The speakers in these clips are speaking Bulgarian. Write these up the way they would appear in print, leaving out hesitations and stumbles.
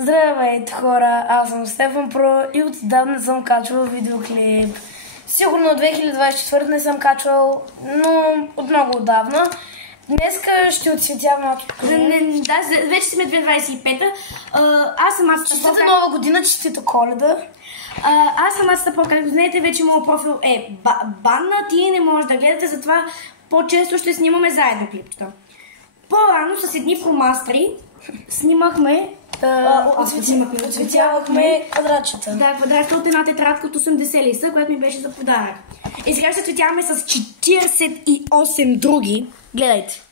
Здравейте хора, аз съм Стефан Про и отдавна не съм качвал видеоклип. Сигурно от 2024 не съм качвал, но от много отдавна. Днеска ще отсветявам малко клип. Да, вече сме 2025-та. Аз съм Ацата Про. Честита нова година, честита Коледа. Аз съм Ацата Про, както знаете, вече моят профил е баннат и не може да гледате, затова по-често ще снимаме заедно клипчета. По-рано с едни фломастри снимахме Отсветявахме квадратчета. Да, квадратчета от една тетрадка от 80 листа, която ми беше за подарък. И сега ще цветяваме с 48 други. Гледайте.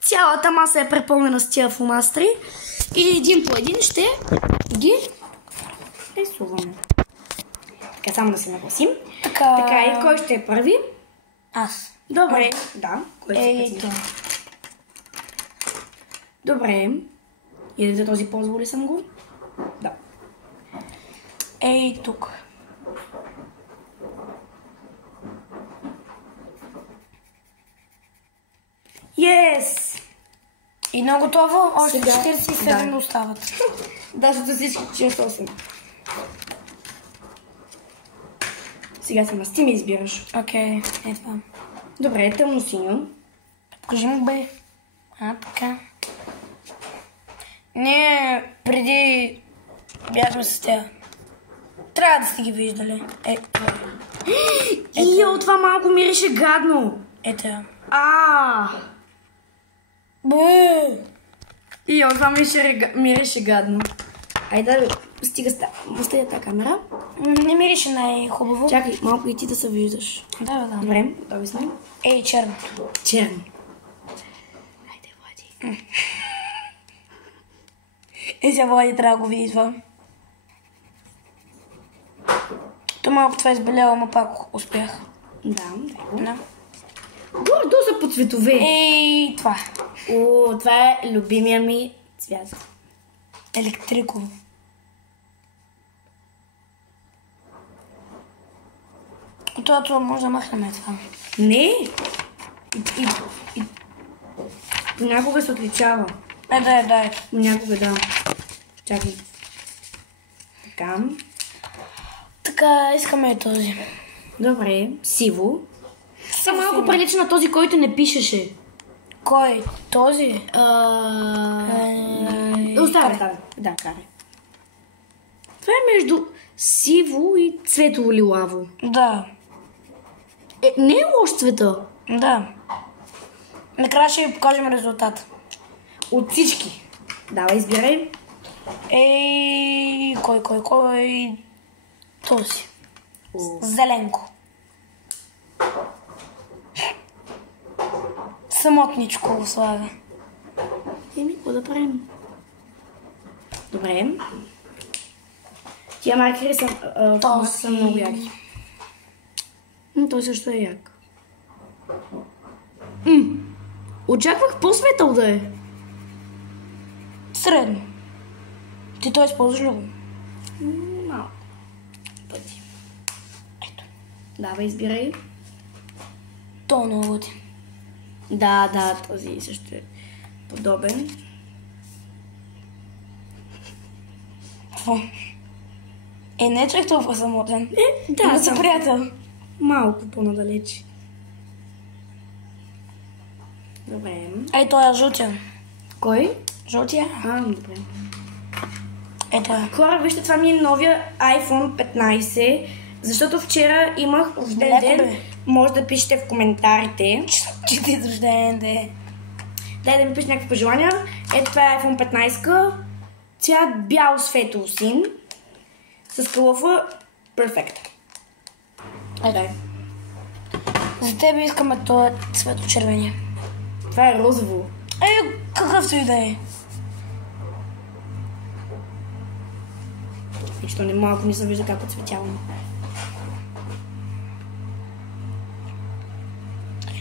Цялата маса е препълнена с тия фломастри. И един по един ще ги рисуваме. Така, само да се нагласим. Така и кой ще е първи? Аз. Добре. Да. Ето. Добре. И за този ползвал ли съм го? Да. Ей тук. Yes! И на готово, още Сега... 47 остават. Да, за всички 48. Сега се мастим и избираш. Окей, е това. Добре, тъмно синьо. Покажи му бе. Така. Ние преди бяхме с тях. Трябва да сте ги виждали. Йо, това малко мирише гадно. Ето я. Бе! Йо, това мирише гадно. Айде, стига стая тази камера. Не мирише най-хубаво. Чакай, малко и ти да се виждаш. Да. Добре, готови сме. Ей, черното. Черно. Айде, Влади. Сега Влади трябва да го види това. То малко това избеляло, но пак успях. Да. Да. Са по цветове. Ей, това. О, това е любимия ми цвят. Електриково. Това може да махнем това. Не. И понякога се отличава. Да. Понякога да. Чакай. Така. Така, искаме и този. Добре. Сиво. Са малко прилича на този, който не пишеше. Кой? Този? Оставя. Да, карай. Това е между сиво и цветово-лилаво. Да. Не е лош цвета. Да. Накрая ще ви покажем резултата. От всички. Давай, избирай. Ей, кой? Този. Зеленко. Самотничко го слага. Какво да правим? Добре. Тия маркери са много яки. Той също е як. Очаквах по-светъл да е. Средно. Ти той използваш ли го? Малко. Пъти. Ето. Давай, избирай. То много ти. Да, този също е подобен. Какво? Не чак толкова самотен. Да, са приятел. Малко по-надалеч. Добре. Той е жълтия. Кой? Жълтия? Добре. Ето е. Хора, вижте, това ми е новия iPhone 15, защото вчера имах рожден ден. Може да пишете в коментарите. Честит рожден ден. Дай да ми пишете някакви пожелания. Ето това е iPhone 15, цвят бял светло-син, с калъфа перфект. Дай. За тебе искаме този цветочервения. Това е розово. Какъвто и да е. Нищо не малко не се вижда как отцветявам.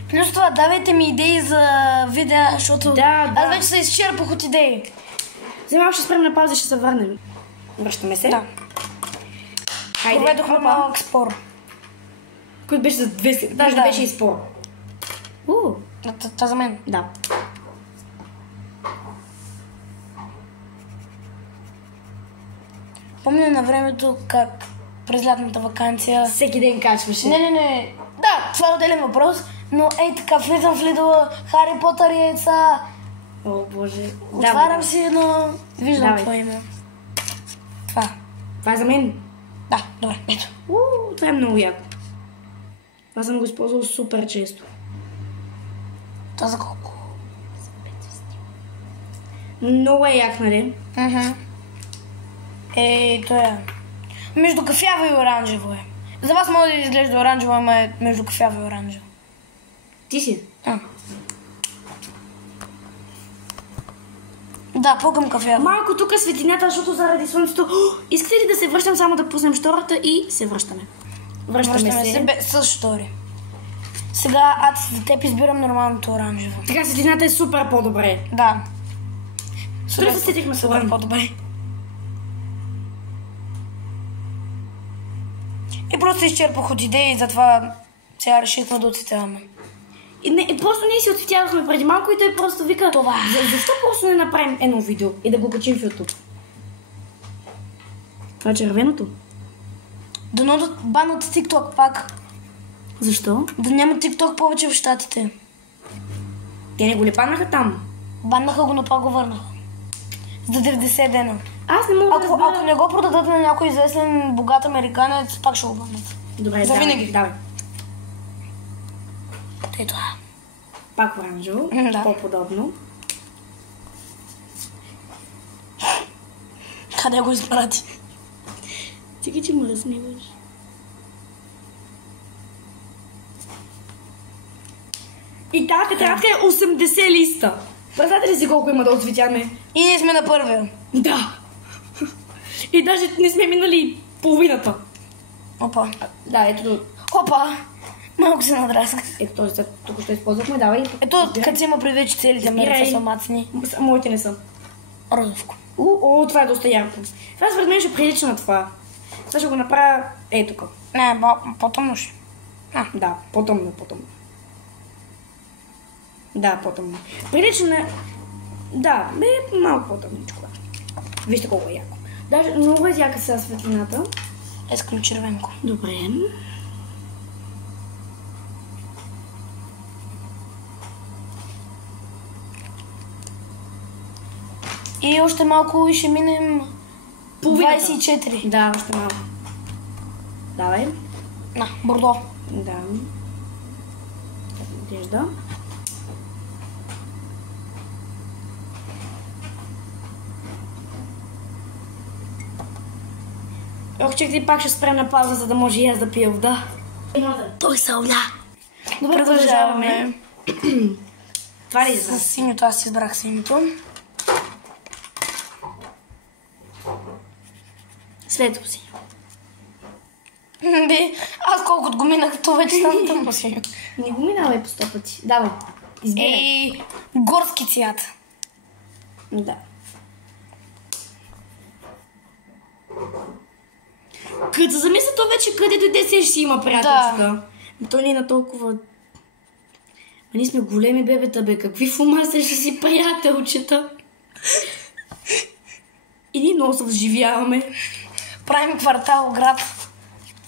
Плюс това, давайте ми идеи за видеа, защото аз вече се изчерпах от идеи. За малко ще спрем на пауза и ще се върнем. Връщаме се. Да. Проведохме малък спор. Който беше за 2 секунди. Даже беше и спор. Това за мен. Да. Помня на времето как през лятната ваканция... Всеки ден качваше. Не. Да, това е отделен въпрос, но ей така, влизам в Lidl, Хари Потър яйца. О, боже. Отварям си едно, виждам какво има. Това. Това е за мен. Да, добре, ето. Това е много яко. Аз съм го използвал супер често. Това за колко? Много е як, нали? То е. Между кафяво и оранжево е. За вас може да изглежда оранжево, ама е между кафяво и оранжево. Ти си? Да, по-към кафяво. Малко тук светлината, защото заради слънцето... Искате ли да се връщам само да пуснем штората и се връщаме? Връщаме се. С штори. Сега аз за теб избирам нормалното оранжево. Така светлината е супер по-добре. Да. Супер се сетихме супер по-добре. И просто изчерпах от идеи, затова сега решихме да оцветяваме. Просто ние си отцветявахме преди малко и той просто вика... Това. Защо просто не направим едно видео и да го качим в YouTube? Това е червеното. Дано да банат TikTok пак. Защо? Да няма TikTok повече в щатите. Те не го ли баннаха там? Баннаха го, но пак го върнаха. За 90 дена. Аз не мога да разбера... Ако не го продадат на някой известен богат американец, пак ще го банат. Добре, за винаги. Давай. Ето. Пак оранжево. Да. По-подобно. Къде го изпрати? Чекай, че му размиваш. И тази тетрадка е 80 листа. Представете ли си колко има да отцветяме? И ние сме на първия. Да. И даже не сме минали половината. Опа. Да, ето. Опа. Малко се надрасках. Ето този тук ще използвахме. Давай. Ето, като си има предвид, че целите мерки са мацни. Моите не са. Розовко. Това е доста ярко. Това според мен ще прилича на това. Сега ще го направя тук. Не, по-тъмно ще. Да, по-тъмно. Да, по-тъмно. Прилича на... Да, малко по-тъмничко. Вижте колко е яко. Даже много е яка сега светлината. Искам червенко. Добре. И още малко и ще минем половината. 24. Да, още малко. Давай. Бордо. Да. Надежда. Чекай, пак ще спрем на пауза, за да може и аз да пия вода. Той се оля. Добре, продължаваме. Това ли С синьото, аз избрах синьото. Светло синьо. Аз колкото го минах, то вече стана тъмно синьо. Не го минавай по 100 пъти. Давай, избирай. Горски цвят. Да. Като замисля, то вече къде дойде се ще си има приятелчета. Да. Но то не е на толкова... Ние сме големи бебета, бе. Какви в ума се ще си приятелчета? И ние много се вживяваме. Правим квартал, град.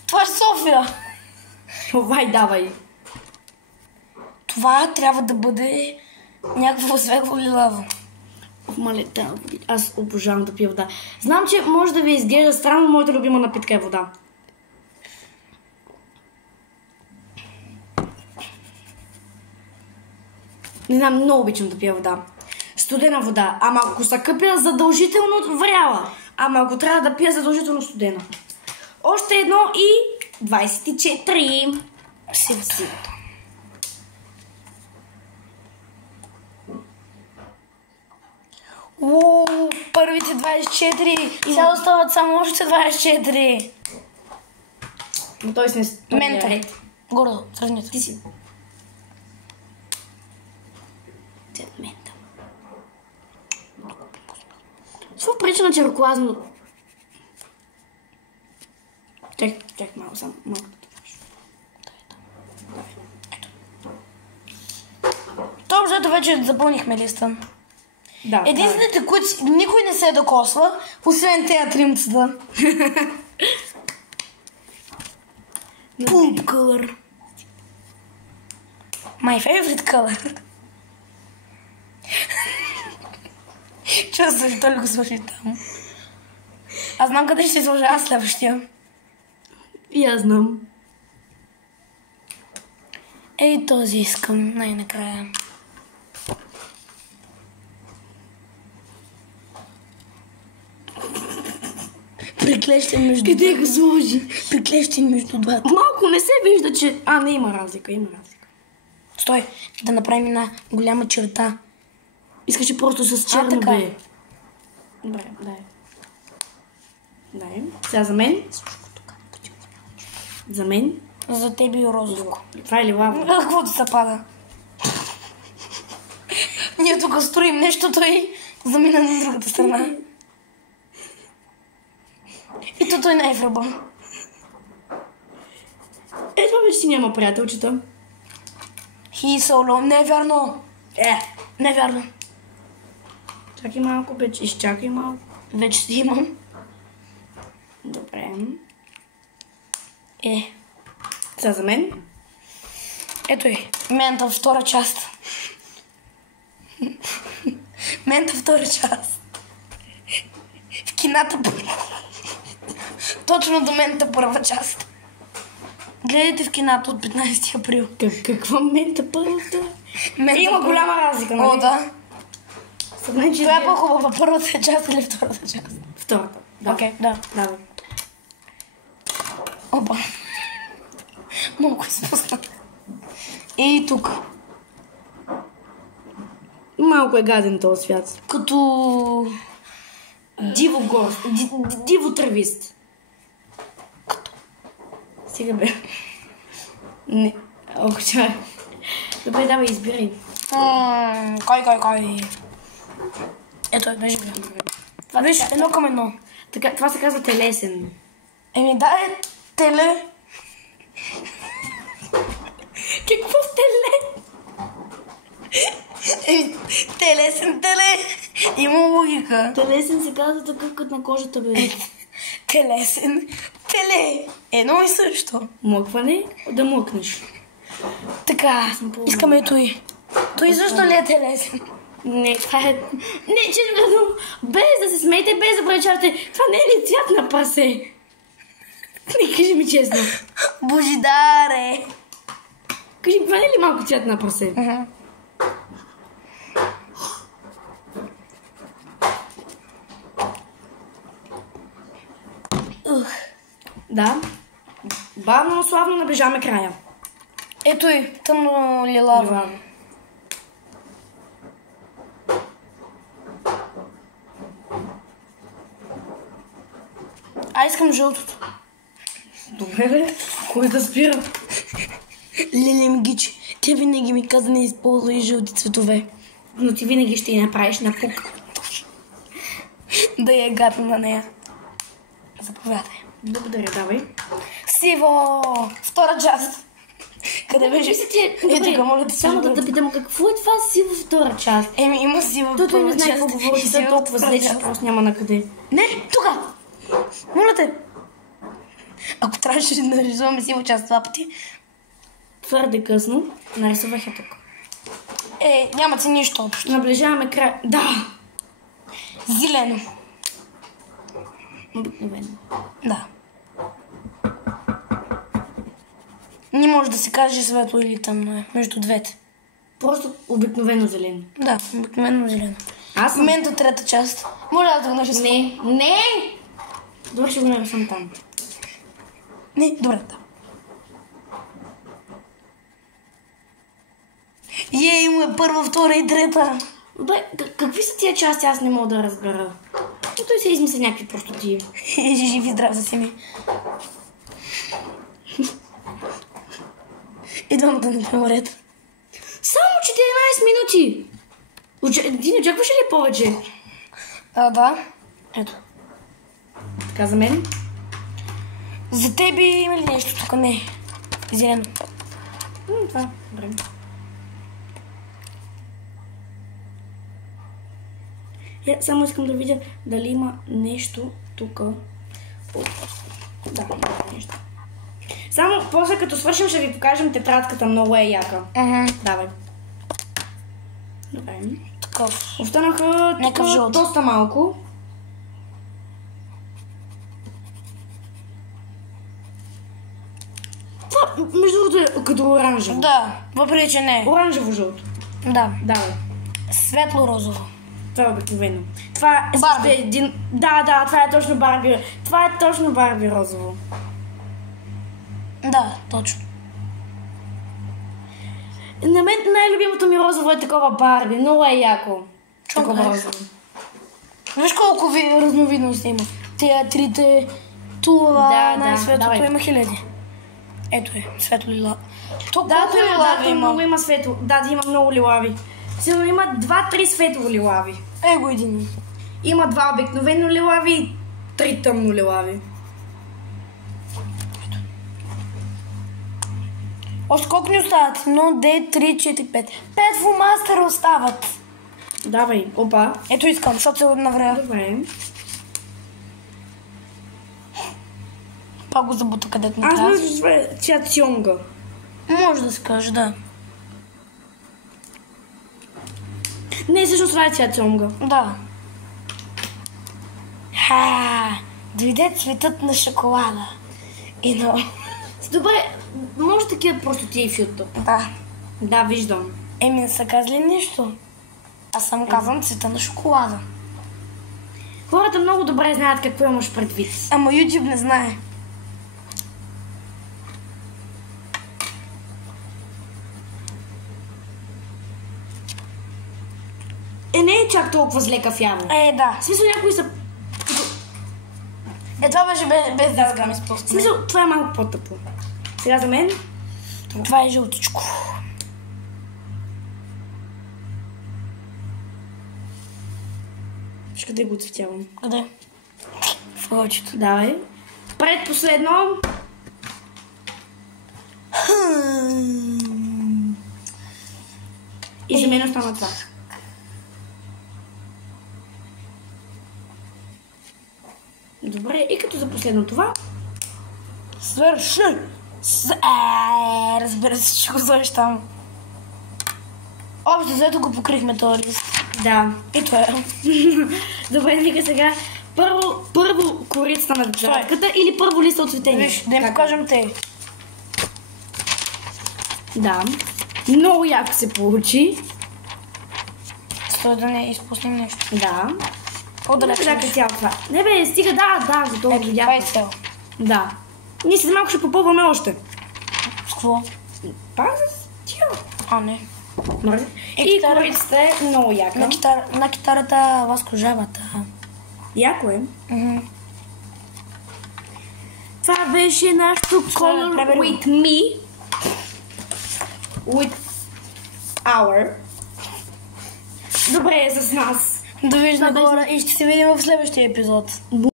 Това е София. Давай. Това трябва да бъде някакво светло лилаво. Малета, аз обожавам да пия вода. Знам, че може да ви изглежда странно, моята любима напитка е вода. Не знам, много обичам да пия вода. Студена вода. Ама ако се къпя, задължително вряла. Ама ако трябва да пия, задължително студена. Още едно и 24. Сивото. Първите 24. Сега остават само още 24. Но той сме... Мента. Гордо, сравнете. Ти си. Мента. Какво прича на черкоазно? Чак малко само. Малко да тъпаш. То общо вече запълнихме листа. Да. Единствените, които никой не се докосва, освен тези тримцата. Poop color. My favorite color. Чувстваш, той ли го сложи там? Аз знам къде ще сложа аз следващия. И аз знам. Ей, този искам най-накрая. Приклещен между... Къде го сложи? Приклещен между двата. Малко не се вижда, че... не, има разлика, има разлика. Стой, да направим една голяма черта. Искаш просто с черно така. бе. Добре, дай. Дай. Сега за мен. За мен. За тебе и розово. Това е ли лава? Каквото се пада. Ние тук строим нещо, той замина на другата страна. И то той не е в ръба. Това вече си няма приятелчета. Хи соло, не е вярно. Не е вярно. Чакай малко, вече изчакай малко. Вече си имам. Добре. Сега за мен. Ето е. Мента втора част. Мента втора част. В кината. Точно до мента първа част. Гледайте в кината от 15 април. Каква мента първата? Има голяма разлика, нали? О, да. Значи, това е по-хубава, първата част или втората част? Втората. Да. Окей, да. Давай. Опа. Малко изпусна. И тук. Малко е гаден този свят. Като... Диво гор. Диво травист. Стига бе. Не. Ох, чай. Добре, давай, избирай. Кой? Ето е, беше бе. Това виж, едно към едно. Така, това се казва телесен. Еми да е теле. Какво теле? Телесен теле. Има логика. Телесен се казва такъв като на кожата, бе. Телесен теле. Едно и също. Мъкване, да мъкнеш. Така, искаме и той. Той също ли е телесен? Не, това е... Не, честно казвам, без да се смейте, без да пречарте, това не е ли цвят на прасе? Не, кажи ми честно. Божидаре! Кажи, това не е ли малко цвят на прасе? Да. Бавно, но славно наближаваме края. Ето и тъмно лилаво. Искам жълтото. Добре, бе. Кой да спира? Лили Мгич, тя винаги ми каза не използвай жълти цветове. Но ти винаги ще я направиш на пук. Да я гадна на нея. Заповядай. Благодаря, давай. Сиво! Втора част. Къде беше? Добре, моля само да питам, какво е това сиво втора част? Еми, има сиво Той първа не знае част. какво говори, след толкова зле, че просто няма на къде. Не, тука! Моля те! Ако трябваше да нарисуваме сиво част два пъти... Твърде късно, нарисувах я тук. Няма си нищо общо. Наближаваме край... Да! Зелено. Обикновено. Да. Не може да се каже светло или тъмно е. Между двете. Просто обикновено зелено. Да, обикновено зелено. Аз В момента трета част. Моля да го нарисувам. Не! Добре, ще го нарисувам там. Не, добре, да. Има първа, втора и трета. Добре, какви са тия части, аз не мога да разбера. Но той се измисля някакви простоти. Жив и здрав за си ми. Идвам да не умрет. Само 14 минути! Ти не очакваш ли повече? Да. Ето. Така за мен? За тебе има ли нещо тук? Не. Зелено. Това. Добре. Само искам да видя дали има нещо тук. Да, има нещо. Само после като свършим ще ви покажем тетрадката, много е яка. Давай. Добре. Такъв. Останаха тук доста малко. Това, между другото, е като оранжево. Да, въпреки че не е. Оранжево-жълто. Да. Давай. Светло-розово. Това е обикновено. Това е Барби. един... Да, това е точно Барби. Това е точно Барби розово. Да, точно. На мен най-любимото ми розово е такова Барби. Много е яко. Такова розово. Виж колко разновидности има. Тия трите, това, най-светлото има хиляди. Ето е, светло лила. Тук колко лилави има? Много има светло. Да, има много лилави. Сигурно има 2-3 светло лилави. Его един. Има 2 обикновено лилави и 3 тъмно лилави. Още колко ни остават? 1, 2, 3, 4, 5. 5 фломастера остават. Давай, опа. Ето искам, защото се наврея. Добре. Пак го забута където ми Аз трябва. мисля, че това е Чатсьонга. Може да се каже, да. Не, всъщност това е Чатсьонга. Да. Дойде цветът на шоколада. И на... Добре, може такива простоти в YouTube. Да. Да, виждам. Не са казали нищо. Аз съм казвам цвета на шоколада. Хората много добре знаят какво имаш предвид. Ама YouTube не знае. Не е чак толкова зле кафяво. Да. В смисъл някои са... Това беше без дъска ми В спусна. смисъл, това е малко по-тъпо. Сега за мен... Това е жълтичко. Виж къде го цветявам. Къде? В очито. Давай. Предпоследно... И за мен остана това. Добре, и като за последно това... Свърши! Разбира се, че го сложиш там. Общо, заето го покрихме този лист. Да. И това е. Добре, нека сега първо корицата на тетрадката или първо листа от цветение? Виж, да им покажем те. Да. Много яко се получи. Стой да не изпуснем нещо. Да. По-далеч. Чакай цяло това. Не бе, стига, да, готово Ето, видях. това е цел. Да. Ние след малко ще попълваме още. С какво? Пак с тяло. Не. И корицата е много яка. На китарата Васко Жабата. Яко е. Това беше нашото Color with me. With our. Добре е с нас. Довиждане хора и ще се видим в следващия епизод.